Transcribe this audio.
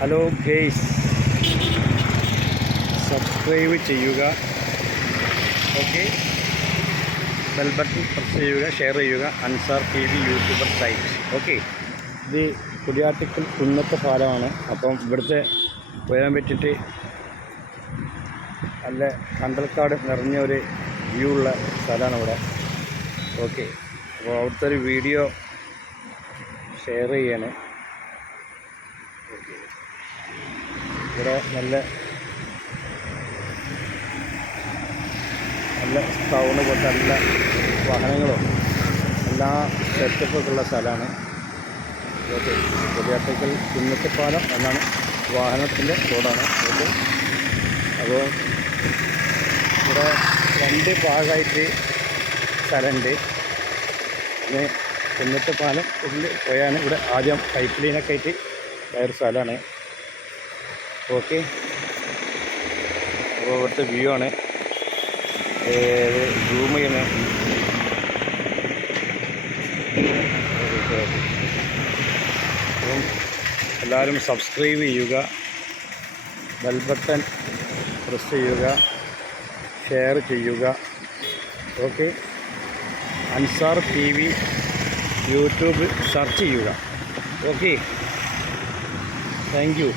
Hello guys, subscribe ചെയ്യുക. Okay, bell button press ചെയ്യുക, share ചെയ്യുക. Ansar TV YouTuber site. Okay, ഇത് കുടിയാട്ടിക്കൽ കുന്നത്തെ പാലമാണ്. അപ്പം ഇവിടുത്തെ ഉയരാൻ പറ്റിയിട്ട് നല്ല കണ്ടൽക്കാട് നിറഞ്ഞ ഒരു വ്യൂ ഉള്ള സ്ഥലമാണ് ഇവിടെ. ഓക്കെ, അപ്പോൾ അവിടുത്തെ ഒരു വീഡിയോ ഷെയർ ചെയ്യാണ്. ഇവിടെ നല്ല ടൗണ് പോലത്തെ നല്ല വാഹനങ്ങളും എല്ലാ സെറ്റപ്പൊക്കെ ഉള്ള സ്ഥലമാണ്. ഓക്കെ, കുടിയാട്ടിക്കൽ കുന്നത്തുപാലം എന്നാണ് വാഹനത്തിൻ്റെ റോഡാണ്. ഓക്കെ, അപ്പോൾ ഇവിടെ 2 ഭാഗമായിട്ട് സ്ഥലമുണ്ട്. പിന്നെ കുന്നത്തുപാലം ഉള്ളിൽ പോയാണ് ഇവിടെ ആദ്യം പൈപ്പ് ലൈനൊക്കെ ആയിട്ട് വേറെ സ്ഥലമാണ്. ഓക്കെ, അപ്പോൾ ഇവിടുത്തെ വ്യൂ ആണ്. സൂം ചെയ്യുന്ന അപ്പം എല്ലാവരും സബ്സ്ക്രൈബ് ചെയ്യുക, ബെൽ ബട്ടൺ പ്രസ് ചെയ്യുക, ഷെയർ ചെയ്യുക. Okay, Ansar TV YouTube search ചെയ്യുക. Okay, thank U.